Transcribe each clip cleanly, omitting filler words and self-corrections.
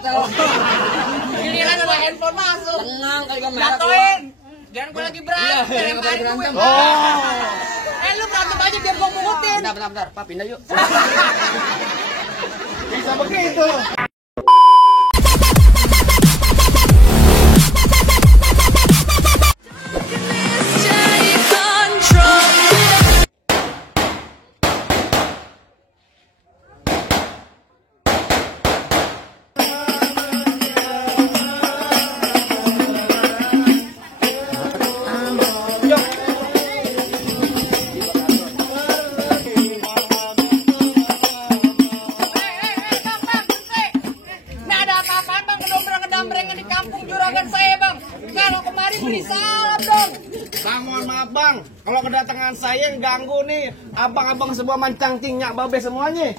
gatel. Giliran ada handphone masuk. Tenang kali kamu. Jatuhin. Jangan gue lagi berantem. Iya, Lemparin gue. Oh. Lu berantem aja biar gue pungutin. Bentar. Pak, pindah yuk. Bisa begitu. Bang, mohon maaf bang, kalau kedatangan saya yang ganggu nih abang-abang semua mancang tingnya babe semuanya.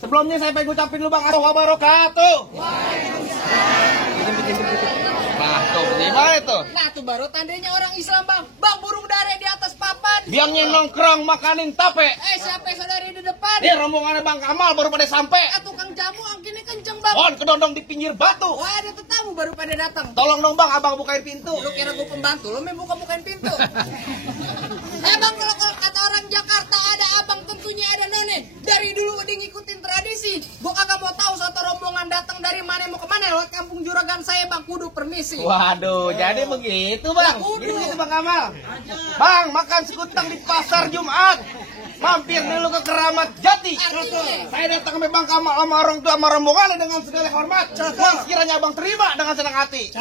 Sebelumnya saya pengen ucapin dulu bang, Assalamualaikum wabarakatuh. Tuh, gimana itu? Nah tuh baru tandanya orang Islam bang. Bang, burung dara di atas papan. Biangnya nongkrong makanin tape. Siapa yang saudari di depan? Ini rombongannya Bang Kamal baru pada sampai. Tukang jamu angkinnya kenceng bang. On kedondong di pinggir batu. Wah, ada tetamu baru pada datang. Tolong dong bang, abang bukain pintu. Lu kira gue pembantu, lu main bukain pintu. Bang, kalau kata orang Jakarta ada abang tentunya ada none. Dari dulu udah ngikutin tradisi. Gue kagak mau tahu satu rombongan datang dari mana mau kemana. Lewat kampung juragan saya bang, kudu permisi. Waduh, jadi begitu bang. Begitu Bang Kamal. Bang, makan sekutang di pasar Jumat. Mampir dulu ke Keramat Jati. Saya datang ke Bang Kamal sama orang tua sama rombongan dengan segala hormat. Sekiranya abang terima dengan senang hati.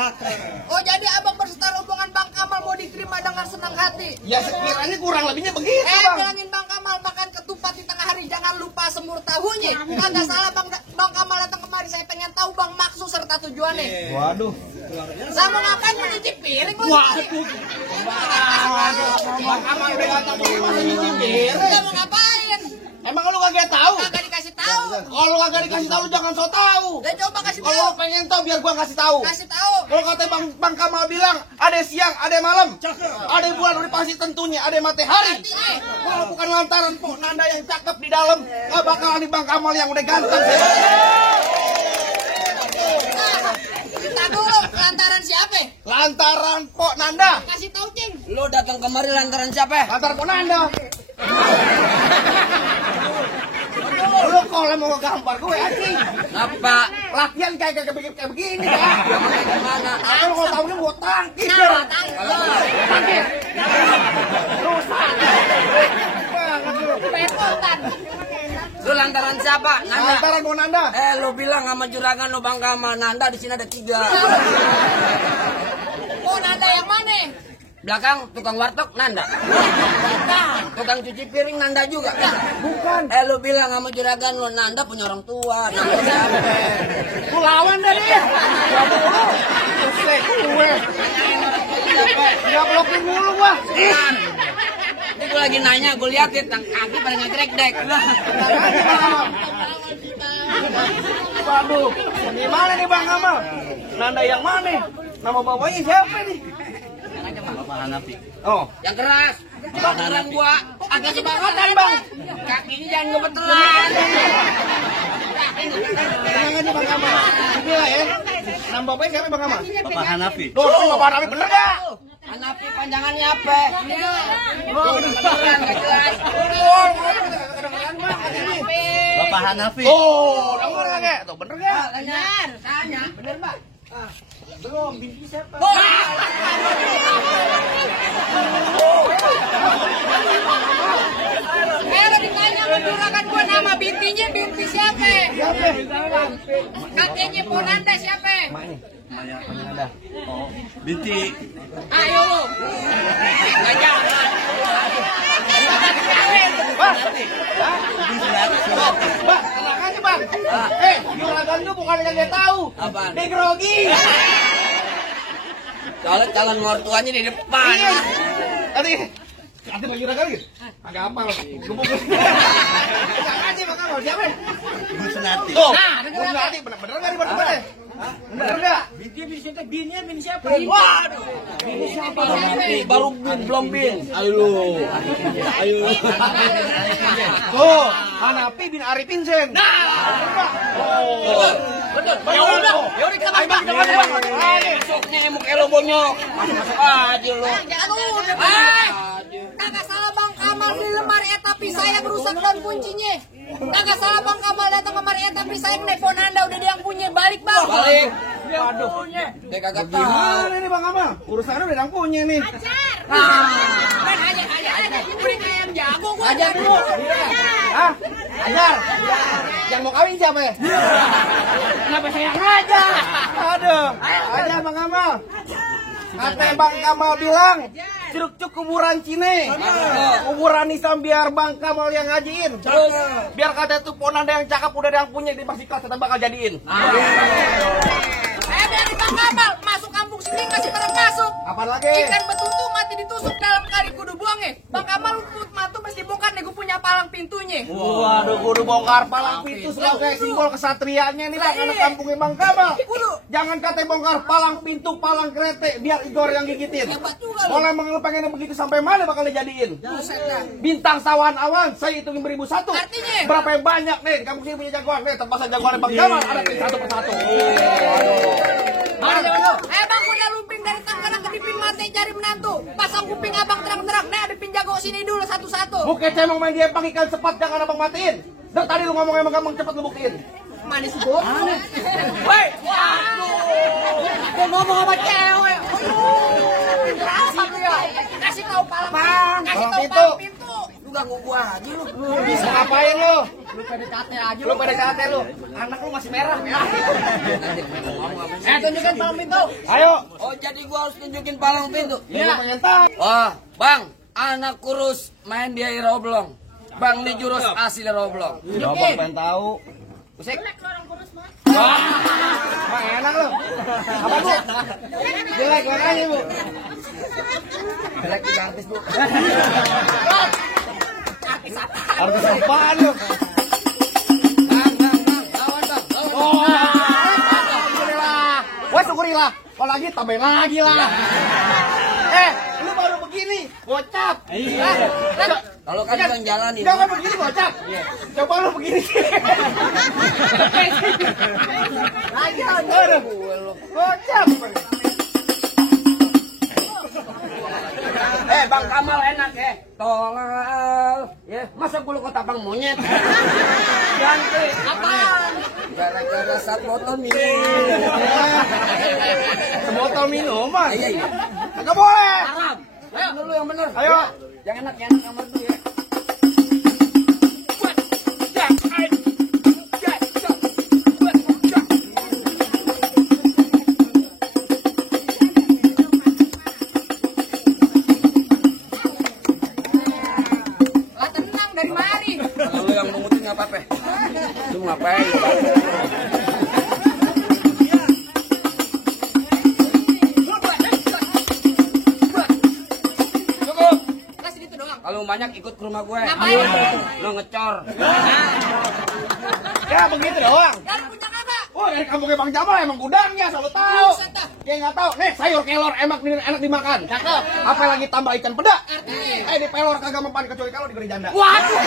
Oh, jadi abang berserta rombongan Bang Kamal mau diterima dengan senang hati. Ya sekiranya kurang lebihnya begitu bang. Bilangin Bang Kamal makan ketupat di tengah hari, jangan lupa semur tahunya. Kagak salah Bang Kamal datang kemari, saya pengen tahu bang maksud serta tujuannya. Waduh. Sama ngapain mau nyuci piring? Waduh. Bang Kamal udah datang mau nyuci piring. Mau ngapain? Emang lu kagak tahu? Kagak dikasih tahu. Kalau kagak dikasih tahu jangan so tahu. Udah coba kasih Kalau tahu. pengen tahu biar gua kasih tahu. Kasih tahu. Kalau kata Bang Kamal bilang, ada siang, ada malam, ada bulan udah pasti tentunya, ada matahari. Kalau bukan lantaran Pok Nanda yang cakep di dalam, nggak bakalan di Bang Kamal yang udah ganteng. Kita dulu lantaran siapa? Lantaran Pok Nanda. Kasih tahu cing. Lu datang kemari lantaran siapa? Lantaran Pok Nanda. Lu kalau mau gambar gue anjing. Apa? Latihan kayak begini ya. Gimana? Kalau mau tahu nih gua tangkis. Tangkis. Rusak. Petotan. Lu lantaran siapa? Nanda. Lantaran Pok Nanda. Lu bilang sama juragan lu Bang Kamal, Nanda di sini ada 3. Oh, Nanda yang mana? Belakang tukang warteg Nanda. Tukang cuci piring Nanda juga. Bukan. Lu bilang sama juragan lu Nanda punya orang tua. Nanda siapa? Lu lawan dari dia. Gue. Enggak blokin mulu gua. Ini gue lagi nanya, gue liatin tang kaki pada ngegrek-grek. Waduh, gimana nih Bang Kamal? Nanda yang mana? Nama bapaknya siapa nih? Bapak Hanafi. Oh, Yang keras. Kebetulan gua agak sebangatan Bang. kakinya jangan kebetulan. Jangan nih Bang Kamal. Ini lah ya. Nama bapaknya siapa Bang Kamal? Bapak Hanafi. Tuh, Bapak Hanafi bener gak? Hanafi panjangannya apa? Oh, Beneran gak jelas. Bapak Hanafi. Oh, bener gak? Tuh, bener gak? Bener, tanya. Bener Mbak? Belum, binti siapa? Kalau ditanya sama juragan gua nama binti siapa? Kakeknya Pok Nanda siapa? Maya Nanda. Oh, binti. Ayo lu. Gak jangan. Bang, tenang aja Bang. Juragan lu bukan yang dia tahu. Apaan? Dia grogi. Soalnya calon mertuanya di depan. Iya. Tadi ada lagi juragan lagi? Agak apa lo? Gebuk. Tenang aja Bang Kamal, siapa? Ibu Senati. Tuh, berarti bener nggak nih bener? Bener nggak? Bini siapa? Waduh. Hanafi baru belum bin. Ayo lu. Ayo. Tuh, Hanafi bin Arifin Sen. Nah, oh. Betul. Ya udah kita masuk Bang. Masuk nih mau kelo bonyok. Masuk aja lo. Kagak salah Bang Kamal di lemari tapi saya berusak dan kuncinya. Kagak salah Bang Kamal datang ke lemari tapi saya nelfon Anda udah dia yang punya balik Bang. Balik. Aduh. Dia kagak tahu. Gimana nih Bang Kamal? Urusannya udah yang punya nih. Kan aja. Udah kayak yang jago gua. Ajar dulu. Hah? Ajar. Yang mau kawin siapa ya? Kenapa saya ngajar? Aduh. Ajar Bang Kamal. Kata Bang Kamal bilang, cuk kuburan Cine. Kuburan Nisam biar Bang Kamal yang ngajiin. Terus biar kata tuh ponanda yang cakep udah ada yang punya di pasti kelas tetap bakal jadiin. Dari Bang Kamal masuk kampung sini ngasih barang masuk. Apa lagi? Ikan betutu mati ditusuk dalam kali kudu buangnya. Bang Kamal luput matu mesti bongkar nih gue punya palang pintunya. Waduh, kudu bongkar palang pintu sebagai simbol kesatrianya nih Bang, anak kampungnya Bang Kamal. Jangan kata bongkar palang pintu, palang kerete, biar Igor yang gigitin. Mulai pengen begitu sampai mana bakal dijadiin? Bintang sawan awan, saya hitungin 1001. Artinya? Berapa yang banyak nih? Kampung sini punya jagoan nih, terpaksa jagoan Bang Kamal ada satu persatu. Bang udah lumping dari tangan ke dipin mati cari menantu. Pasang kuping abang terang-terang. Nih ada pin jago sini dulu satu-satu. Bukan cemong main dia pang ikan sepat jangan abang matiin. Dan tadi lu ngomong emang gampang cepet lu buktiin. Manis gue. Woi, waduh. Gue ngomong sama cewek. Apa lu ya? Kasih tahu palang. Kasih tahu palang pintu. Lu ganggu gua aja lu. Bisa ngapain lu? Lu PDKT aja. Lu PDKT lu. Anak lu masih merah. Tunjukin palang pintu. Ayo. Oh jadi gua harus tunjukin palang pintu. Iya. Pengen tahu. Wah, Bang, anak kurus main di air oblong. Bang di jurus asli oblong. Coba pengen tahu. Musik. Wah, enak lu. Apa bu? Jelek makanya bu. Jelek juga artis, Bu. Artis apaan lu? Bang, lawan Bang. Oh, alhamdulillah. Wah syukurilah. Kalau lagi tambahin lagi lah. Lu baru begini, bocap. Kalau kan bang jalan ini. Jangan begini bocap. Coba lu begini. Lagi Bocap. Bang Kamal enak tolal. Ya, masa bulu kotapang monyet. Ganti. apaan? Gara-gara satu botol minum. Sebotol minuman. Iya. Enggak boleh. Haram. Ayo dulu yang bener. Ayo. Yang enak yang merdu ya. Lah tenang dari mari. Kalau yang mengutin nggak apa-apa. Lu ngapain? Cukup. Lah segitu doang. Kalau banyak ikut ke rumah gue. Ngapain? Lo ngecor. Ya begitu doang. Dan punya kakak. Oh dari kampungnya Bang Jamal emang gudangnya selalu tahu. Buset dah. Kayak nggak tahu. Nih sayur kelor enak dimakan. Cakep. Apa lagi tambah ikan peda? Artinya. Di pelor kagak mempan kecuali kalau diberi janda. Waduh.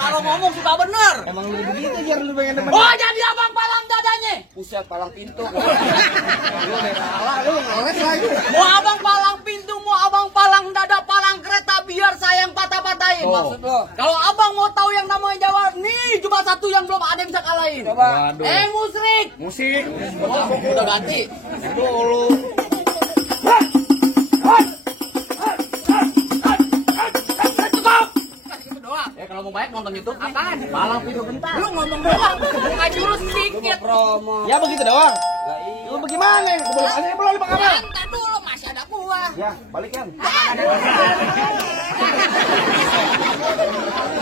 Kalau ngomong suka bener. Emang lu begitu jar lu pengen demen. Oh jadi abang palang dadanya. Buset palang pintu. Lu udah salah lu ngeles lagi. Mau abang palang pintu, mau abang palang dada, palang kereta biar saya yang patah-patahin. Maksud lo? Kalau abang mau tahu yang namanya Jawa, nih cuma satu yang belum ada yang bisa kalahin. Coba. Musrik. Musik. Udah ganti. Dulu. Ya kalau mau baik nonton YouTube. Apaan? Palang pintu gentar. Lu ngomong doang, ngaji lu sedikit. Promo. Ya begitu doang. Lu bagaimana? Belum Bang Kamal. Entar dulu masih ada gua. Ya, balikan.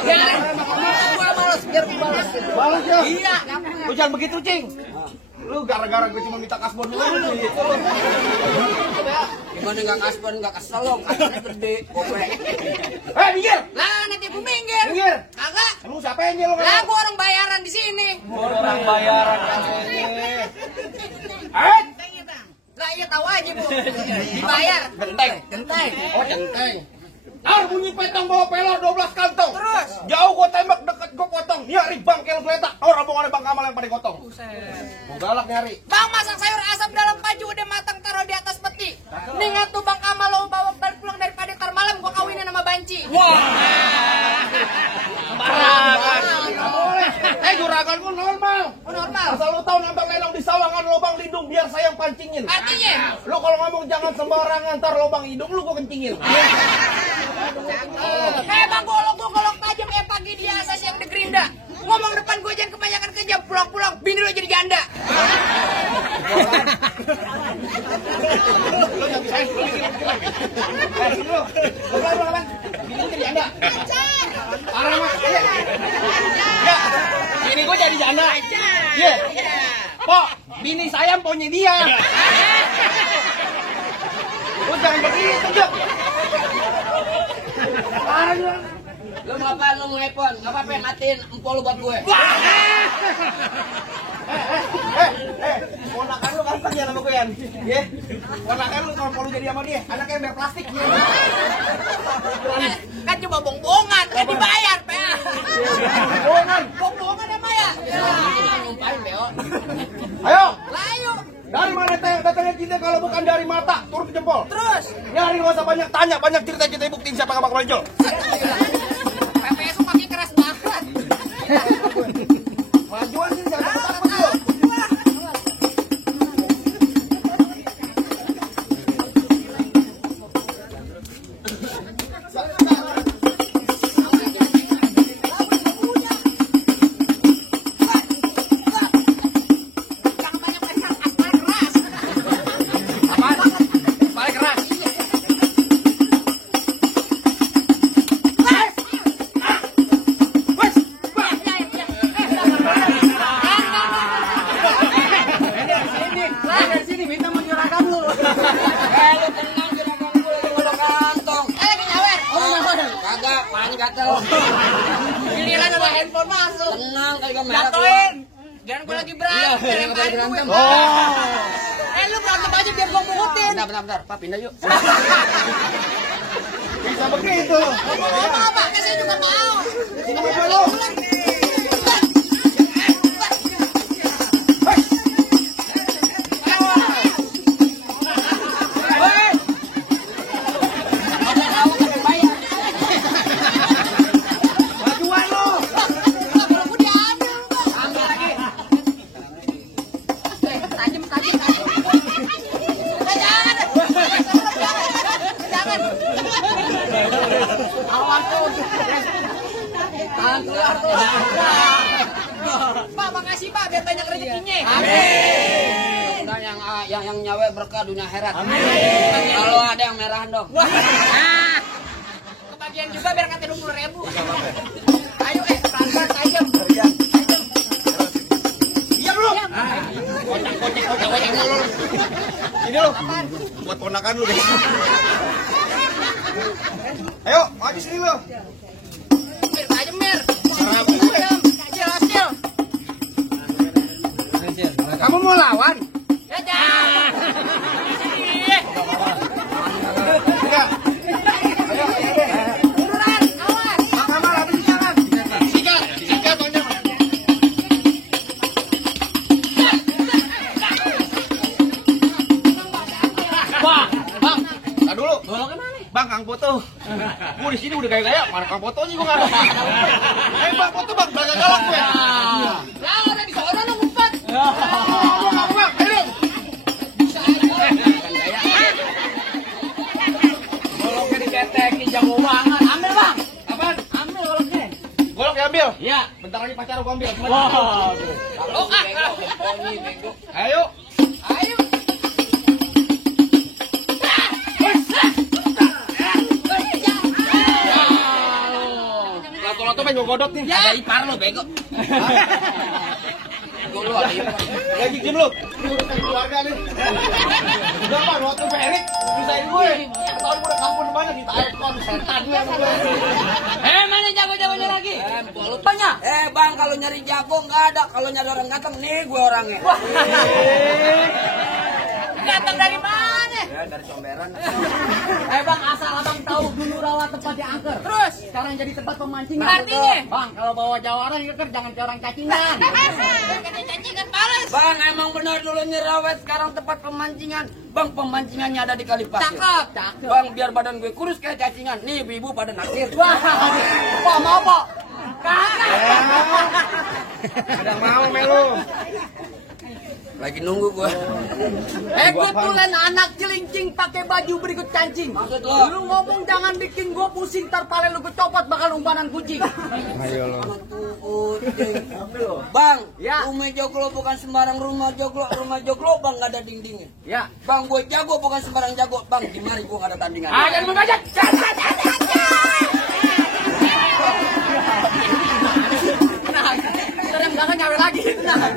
Ya, gua malas biar balas. Balas ya. Iya. Lu jangan begitu, Cing. Lu gara-gara gue cuma minta kasbon dulu gitu. Gimana nggak kasbon nggak kesel lo? Kasbonnya gede. Goblek. Minggir. Lah, nanti ibu minggir. Minggir. Kagak. Lu siapa yang lu? Lah, gua orang bayaran di sini. Orang bayaran ini. Lah, iya tahu aja, Bu. Dibayar. Genteng. Genteng. Oh, centeng. Nar bunyi petang bawa pelor 12 kantong. Terus? Jauh gua tembak, dekat gua potong. Nyari bangkel geletak. Orang rombongan Bang Kamal yang pada gotong. Mau galak nyari. Bang masak sayur asam dalam baju udah matang taruh di atas peti. Nih tuh Bang Kamal lo bawa balik pulang daripada ntar malam gua kawinin sama Banci. Sembarangan. Nggak boleh. Juragan gua normal. Oh, normal. Asal lu tahu nambah lelang di sawangan lubang lindung biar saya yang pancingin. Artinya? Lu kalau ngomong jangan sembarangan, ntar lubang hidung lu gua kencingin. Bang golok tajam pagi dia asas yang di gerinda. Ngomong depan gue jangan kebanyakan kerja, pulang-pulang bini lo jadi janda. Lu yang bisa lu. Bini jadi janda. Parah mah. Ya. Bini gua jadi janda. Iya. Pok, bini saya punya dia. Lu jangan begitu, Jok. Parah lu. Lu ngapain lu nge-iPhone? Gak apa-apa matiin empol lu buat gue. Ponakan lu ganteng ya sama gue Yan. Ya. Ponakan lu kalau perlu jadi sama dia, anaknya ember plastik. Kan cuma bohong-bohongan, kan dibayar, Pak. Bohong-bohongan emang ya? Nyumpahin, Beo. Ayo, Layu. dari mana datangnya cinta kalau bukan dari mata, turun ke jempol. Terus. Nyari nggak usah banyak tanya, banyak cerita kita buktiin siapa yang bakal jual. PPS makin keras banget. Majuan sih, jangan takut lu. Paling keras. Dari sini minta mau juragan lu. Lu tenang, juragan gue lagi ngodok kantong. Lagi nyawer. Kagak, palanya gatel. Giliran ada handphone masuk. Tenang, kagak merah. Jatuhin. Jangan gue lagi berantem. Iya, Yang lain berantem. gue. Lu berantem aja biar gue pungutin. Bentar. Pak, pindah yuk. Bisa begitu. Ngomong apa? Kan saya juga mau. Sini mau lu. Majuan lu. Kalau gue diambil, Bang. Ambil lagi. Tajam. Jangan. Awas tuh. Tangan keluar tuh. Pak, makasih Pak, biar banyak rezekinya. Amin. Dan yang nyawe berkah dunia akhirat. Amin. Kalau ada yang merahan dong. Kebagian juga biar kata 20.000. Ayo pelan-pelan tajam. Diam lu. Kocak lu. Ini lu. Buat ponakan lu deh. Ayo, maju sini lu. Mir, tajam Mir. Serah gue. Hasil. Kamu mau lawan? Ya jangan. Enggak. Ayo. Ururan, awas. Bang Kamal habis jangan. Sikat banyak. Bang, tar dulu. Goloknya mana? Bang, Kang Foto. Gua di sini udah gaya-gaya, mana Kang Fotonya gua enggak ada. Bang Foto Bang, belakang galak gue. Lah udah di sono lu ngumpet. Bang, ayo. Goloknya diketekin jago banget. Ambil, Bang. Apaan? Ambil goloknya. Golok diambil. Iya. Bentar lagi pacar gua ambil. Wah. Bego. Ayo. Ayo. Lato-lato main godot nih. Ada ipar lo, bego. Bego lu. Lagi gym lu. Keluarga nih. Udah Pak, waktu Ferik bisain gue. Tahun gue udah kampung mana di Taekon setan gue. Mana jago-jagonya lagi? Lupanya. Bang, kalau nyari jago nggak ada. Kalau nyari orang ganteng, nih gue orangnya. Datang dari mana? Ya dari comberan. Bang, asal abang tahu dulu rawa tempat diangker. Terus? Sekarang jadi tempat pemancingan. Artinya? Bang, kalau bawa jawaran keker jangan ke orang cacingan. Kena cacingan pales. Bang, emang benar dulu Rawat sekarang tempat pemancingan. Bang, pemancingannya ada di kali pasir. Cakep. Bang, biar badan gue kurus kayak cacingan. Nih, ibu-ibu pada naksir. Wah, apa mau apa? Udah mau melu. Lagi nunggu gue. Kebetulan anak celincing pakai baju berikut cancing. Maksud lo? Lu ngomong jangan bikin gua pusing, tar pale lu kecopot bakal umpanan kucing. Ayo lo. Bang, Ya. rumah joglo bukan sembarang rumah joglo. Rumah joglo bang nggak ada dindingnya. Ya. Bang, gue jago bukan sembarang jago. Bang, di mari gue nggak ada tandingan. Jangan mengajak. Tenang, jangan nyawe lagi. Tenang.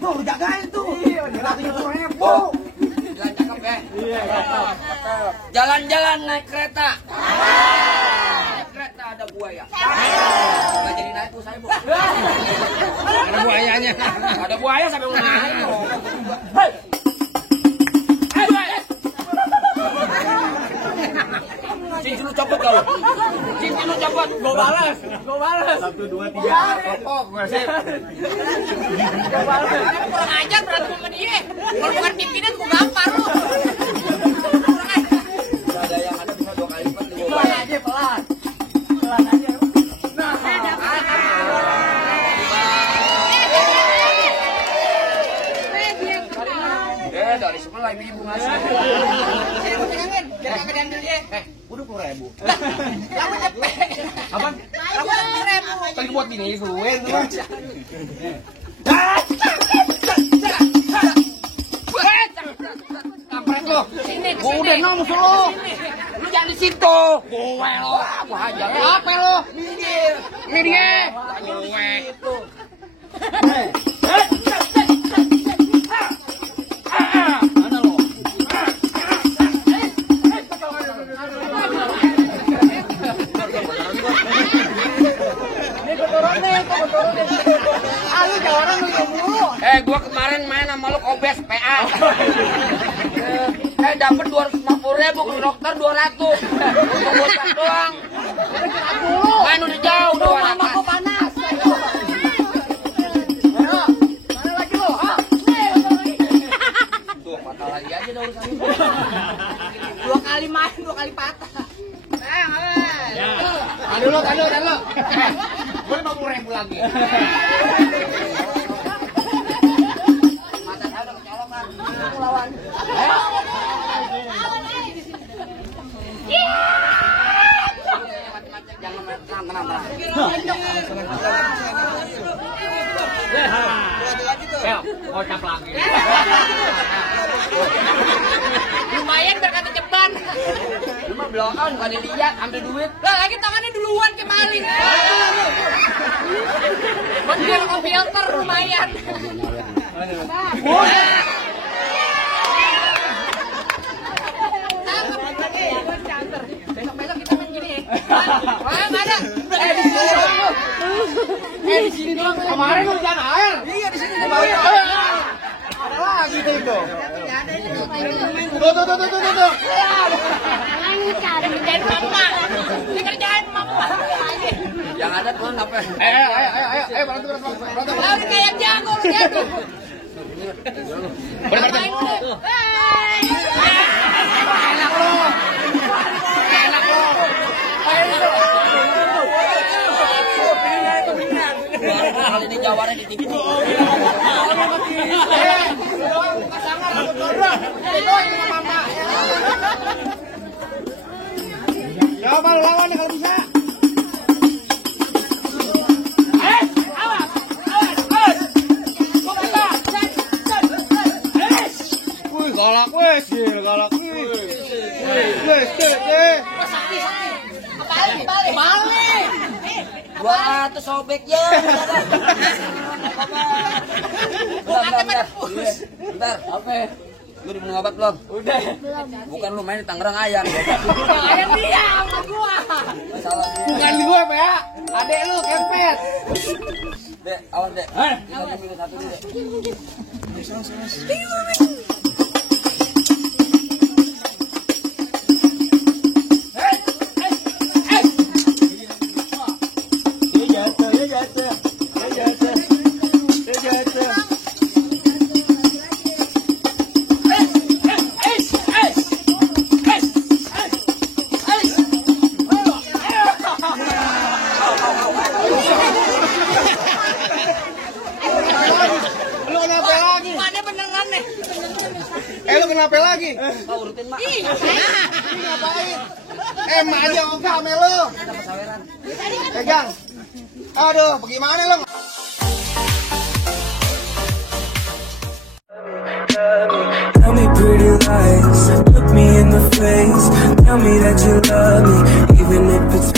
Tuh, jagain tuh. Iya, jalan cakep ya. Iya, jalan-jalan naik kereta. Naik kereta ada buaya. Nggak jadi naik tuh saya, Bu. Ada buayanya. Ada buaya sampai mau naik. Hei. Cincin lu copot kalau. Cincin lu copot. Gue balas. 1, 2, 3. Oh, gue sip. Kurang ajar berantem sama dia. Kalau bukan pimpinan gue gampar lu. Udah ada yang ada bisa 2 kali lipat. Pelan aja, pelan. Pelan aja. Dari sebelah ibu ngasih. Saya mau pegangin. Biar kagak diambil dia. Udah 10.000. Kamu cepet. Apaan? Kamu 10.000. Tadi buat bini gue. Kampret lo. Sini, Gua udah sini. nongsu lo. Lu jangan di situ. Gue lo. Gua hajar. Apa lo? Ini dia. Gue. Mana lo? Lu jawaran lu yang mulu. Gua kemarin main sama lu kobes PA. Dapet 250.000 ke dokter 200. Botak doang. Main udah jauh Lu doang. mama gua panas. Mana lagi lu? Ha? Tuh, patah lagi aja dah urusan. 2 kali main, 2 kali patah. Tahan dulu. Gue 50.000 lagi. Mata saya udah kecolongan. Aku lawan. Mati-mati jangan tenang. Kocap lagi. Lumayan biar kata ceban. Lu mah blokan bukan dilihat, ambil duit. Lah lagi tangannya duluan ke maling. Bener kok filter lumayan. Besok-besok kita main gini ya. Wah, nggak ada. Di sini doang. Kemarin lu hujan air. Iya, di sini. Ada lagi tuh itu. Tuh. Kerjain mama. Ini kerjaan mama. Yang ada tuh apa? Ayo, berantem. Lalu kayak jago, lu jago. Main dulu. Enak lo. Kali ini jawabannya ditipu. Ya, lawan kalau bisa. Wih, galak wes, galak. Balik. 200 sobek ya. Bentar. Apa? Lu udah minum obat belum? Udah. Bukan lu main di Tangerang ayam. Ayam dia sama gua. Masalah gua. Bukan gue, Pak ya. Adek lu kempet. Dek, awas dek. Kita minum satu dulu dek. Lu kenapa lagi? Mau urutin mak. Ngapain? Emak aja ogah sama lu. Pegang. Aduh, bagaimana lu? Tell me pretty lies, look me in the face. Tell me that you love me, even if it's